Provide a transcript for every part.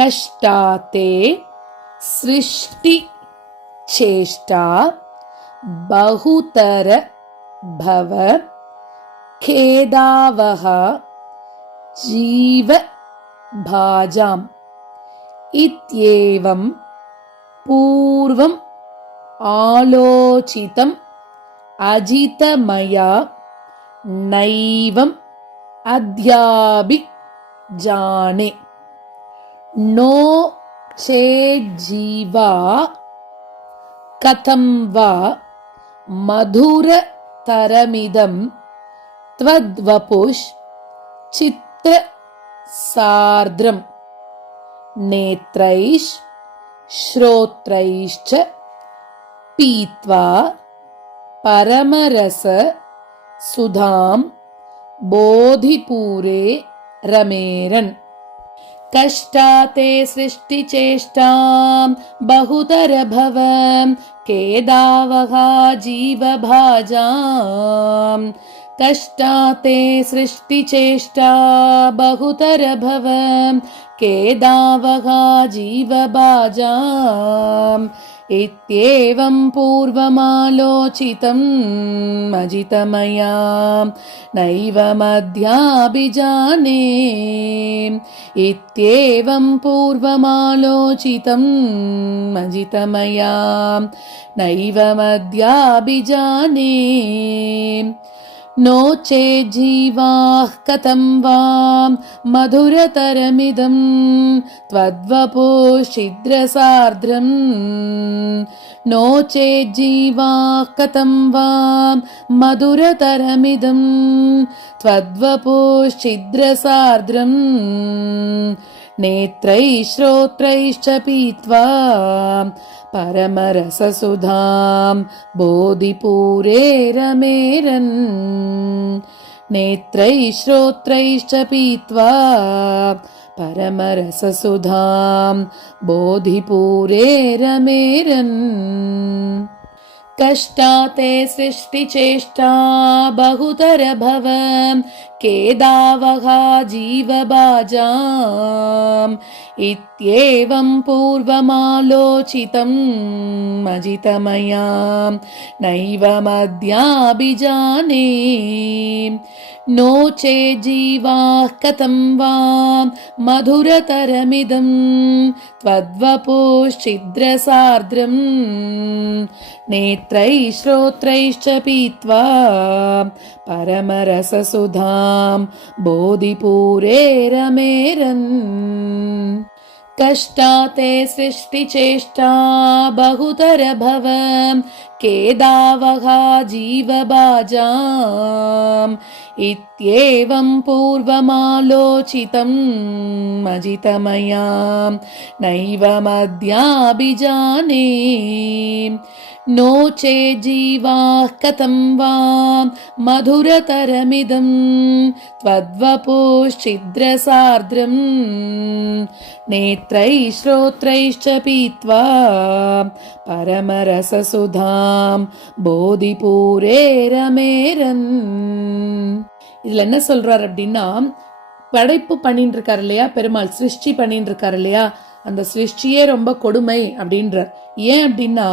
கஷ்டாதே சிருஷ்டி சேஷ்டா பகுதர பவ கேதாவஹ ஜீவ பாஜாம் இத்யேவம் பூர்வம் ஆலோசிதம் அஜிதமயா நைவம் அத்யாபி ஜானே நோ சேஜீவா கதம் வா மதுரதரமிதம் த்வத்வபுஷ் சித்ர சார்த்ரம் நேத்ரைஷ் ஸ்ரோத்ரைஷ்ச பீத்வா பரமரச சுதாம் போதிபூரே ரமேரன். கஷ்டாதே சிருஷ்டிச்சேஷ்டாம் பகுதரபவம் கேதாவஹா ஜீவபாஜாம். கஷ்டாதே சிருஷ்டிச்சேஷ்டா பகுதரபவம் கேதாவஹா ஜீவபாஜாம். இத்யேவம் பூர்வமாலோசிதம் அஜிதமயா நைவமத்யாபிஜானே. இத்யேவம் பூர்வமாலோசிதம் அஜிதமயா நைவமத்யாபிஜானே. நோ சேஜீவாः கதம் வா மதுரதரமிதம் த்வத்வபுஷித்ரசார்த்ரம். நோ சேஜீவாः கதம் வா மதுரதரமிதம் த்வத்வபுஷித்ரசார்த்ரம். நேத்ரைः ஸ்ரோத்ரைश्च பீத்வா பரமரசசுதாம் போதிபூரே ரமேரன். நேத்ரைः ஸ்ரோத்ரைश्च பீத்வா பரமரசசுதாம் போதிபூரே ரமேரன். கஷ்டாதே சிருஷ்டிச்சேஷ்டா பகுதரபவம் கேதாவஹா ஜீவபாஜாம். இத்யேவம் பூர்வமாலோசிதம் அஜிதமயா நைவமத்யாபிஜானே. நோ சேஜீவாः கதம் வா மதுரதரமிதம் த்வத்வபுஷித்ரசார்த்ரம். நேத்ரைः ஸ்ரோத்ரைश्च பீத்வா பரமரசசுதாம் போதிபூரே ரமேரன். கஷ்டாதே சிருஷ்டிச்சேஷ்டா பகுதரபவம் கேதாவஹா ஜீவபாஜாம். இத்யேவம் பூர்வமாலோசிதம் அஜிதமயா நைவமத்யாபிஜானே. நோ சேஜீவாः கதம் வா மதுரதரமிதம் த்வத்வபுஷித்ரசார்த்ரம். நேத்ரைः ஸ்ரோத்ரைश्च பீத்வா பரமரசசுதாம் போதிபூரே ரமேரன். இதுல என்ன சொல்றாரு அப்படின்னா, படைப்பு பண்ணிட்டு இருக்காரு இல்லையா பெருமாள், சிருஷ்டி பண்ணிட்டு இருக்காரு இல்லையா, அந்த சிருஷ்டியே ரொம்ப கொடுமை அப்படின்றார். ஏன் அப்படின்னா,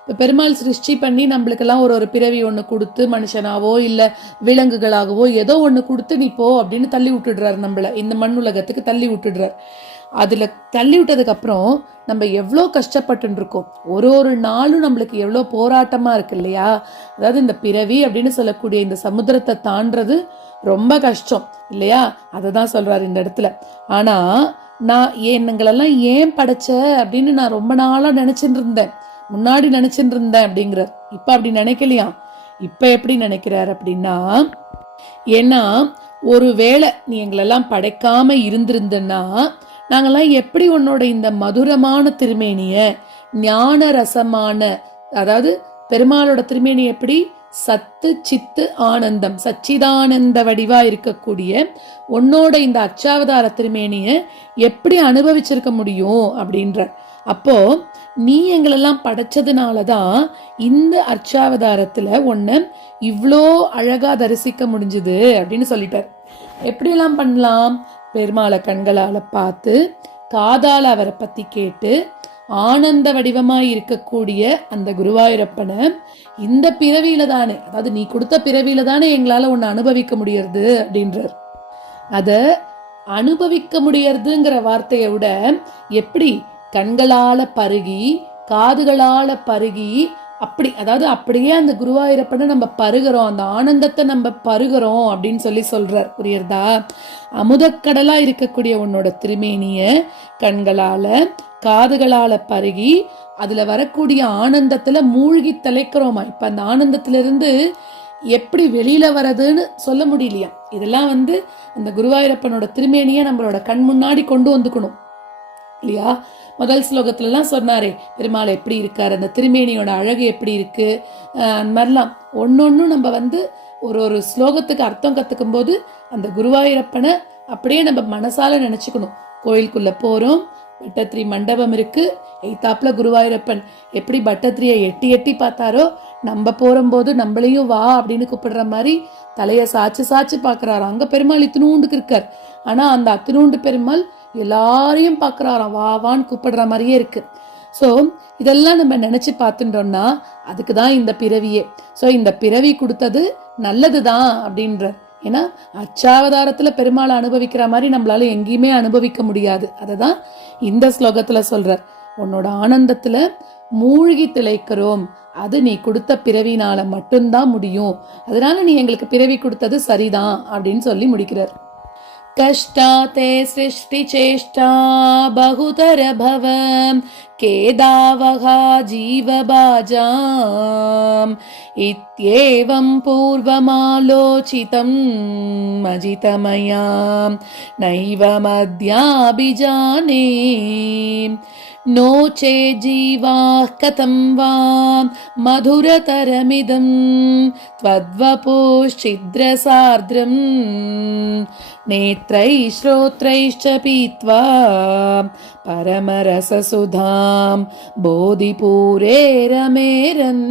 இப்ப பெருமாள் சிருஷ்டி பண்ணி நம்மளுக்கெல்லாம் ஒரு பிறவி ஒண்ணு கொடுத்து மனுஷனாவோ இல்ல விலங்குகளாகவோ ஏதோ ஒண்ணு கொடுத்து நீ போ அப்படின்னு தள்ளி விட்டுடுறாரு. நம்மள இந்த மண் உலகத்துக்கு தள்ளி விட்டுடுறார். அதுல தள்ளி விட்டதுக்கு அப்புறம் நம்ம எவ்வளோ கஷ்டப்பட்டு இருக்கோம். ஒரு நாளும் நம்மளுக்கு எவ்வளோ போராட்டமா இருக்கு இல்லையா. அதாவது இந்த பிறவி அப்படின்னு சொல்லக்கூடிய இந்த சமுத்திரத்தை தாண்டது ரொம்ப கஷ்டம் இல்லையா. அததான் சொல்றாரு இந்த இடத்துல. ஆனா நான் எங்களெல்லாம் ஏன் படைச்ச அப்படின்னு நான் ரொம்ப நாளா நினைச்சுட்டு இருந்தேன், முன்னாடி நினைச்சுட்டு இருந்தேன் அப்படிங்கிறார். இப்ப அப்படி நினைக்கலையா. இப்ப எப்படி நினைக்கிறார் அப்படின்னா, ஏன்னா ஒருவேளை நீ எங்களெல்லாம் படைக்காம இருந்திருந்தன்னா நாங்கெல்லாம் எப்படி உன்னோட இந்த மதுரமான திருமேனிய ஞான ரசமான, அதாவது பெருமாளோட திருமேனி எப்படி சத்து சித்து ஆனந்தம் சச்சிதானந்த வடிவா இருக்கக்கூடிய உன்னோட இந்த அச்சாவதார திருமேனிய எப்படி அனுபவிச்சிருக்க முடியும் அப்படின்ற. அப்போ நீ எங்களெல்லாம் படைச்சதுனாலதான் இந்த அர்ச்சாவதாரத்துல ஒன்ன இவ்வளோ அழகா தரிசிக்க முடிஞ்சுது அப்படின்னு சொல்லிட்டார். எப்படியெல்லாம் பண்ணலாம்? பெருமாளை கண்களால பார்த்து காதால அவரை பத்தி கேட்டு ஆனந்த வடிவமாய் இருக்கக்கூடிய அந்த குருவாயூரப்பனை இந்த பிறவியில தானே, அதாவது நீ கொடுத்த பிறவியில தானே எங்களால உன்னை அனுபவிக்க முடியறது அப்படின்றார். அத அனுபவிக்க முடியறதுங்கிற வார்த்தையை விட எப்படி கண்களால பருகி காதுகளால பருகி அப்படி, அதாவது அப்படியே அந்த குருவாயூரப்பனை நம்ம பருகிறோம், அந்த ஆனந்தத்தை நம்ம பருகிறோம் அப்படின்னு சொல்றார். புரியுறதா? அமுதக்கடலா இருக்கக்கூடிய உன்னோட திருமேனிய கண்களால காதுகளால பருகி அதுல வரக்கூடிய ஆனந்தத்துல மூழ்கி தலைக்கிறோமா. இப்ப அந்த ஆனந்தத்துல இருந்து எப்படி வெளியில வர்றதுன்னு சொல்ல முடியலையா. இதெல்லாம் அந்த குருவாயூரப்பனோட திருமேனிய நம்மளோட கண் முன்னாடி கொண்டு வந்துக்கணும் இல்லையா. முதல் ஸ்லோகத்துல எல்லாம் சொன்னாரே பெருமாள் எப்படி இருக்காரு, அந்த திருமேனியோட அழகு எப்படி இருக்கு, அந்த மாதிரிலாம் ஒன்னொன்னும் நம்ம ஒரு ஸ்லோகத்துக்கு அர்த்தம் கத்துக்கும் போது அந்த குருவாயூரப்பனை அப்படியே நம்ம மனசால நினைச்சுக்கணும். கோயிலுக்குள்ள போறோம், பட்டத்திரி மண்டபம் இருக்கு, எய்தாப்புல குருவாயூரப்பன் எப்படி பட்டத்திரியை எட்டி எட்டி பார்த்தாரோ நம்ம போறும்போது நம்மளையும் வா அப்படின்னு கூப்பிடுற மாதிரி தலைய சாச்சு சாச்சு பாக்குறாரு. அங்க பெருமாள் இத்தினூண்டுக்கு இருக்கார், ஆனா அந்த அத்தினூண்டு பெருமாள் எல்லாரையும் பாக்குறாராம், வா வான்னு கூப்பிடுற மாதிரியே இருக்கு. சோ இதெல்லாம் நம்ம நினைச்சு பார்த்துட்டோம்னா அதுக்குதான் இந்த பிறவியே. சோ இந்த பிறவி கொடுத்தது நல்லதுதான் அப்படின்ற. ஏன்னா அச்சாவதாரத்துல பெருமாளை அனுபவிக்கிற மாதிரி நம்மளால எங்கேயுமே அனுபவிக்க முடியாது. அததான் இந்த ஸ்லோகத்துல சொல்றார். உன்னோட ஆனந்தத்துல மூழ்கி திளைக்கிறோம், அது நீ கொடுத்த பிறவினால மட்டும்தான் முடியும், அதனால நீ எங்களுக்கு பிறவி கொடுத்தது சரிதான் அப்படின்னு சொல்லி முடிக்கிறார். கஷ்டாதே சிருஷ்டி சேஷ்டா பகுதர பவ கேதாவகா ஜீவபாஜாம் இத்யேவம் பூர்வமாலோசிதம் அஜிதமயாம் நைவ மத்யாபிஜானே நோ चे जीवाः कथं वा मधुरतरमिदं त्वद्वपुश्चिद्रसार्द्रं नेत्रैः श्रोत्रैश्च पीत्वा परमरससुधां बोधिपूरे रमेरन्.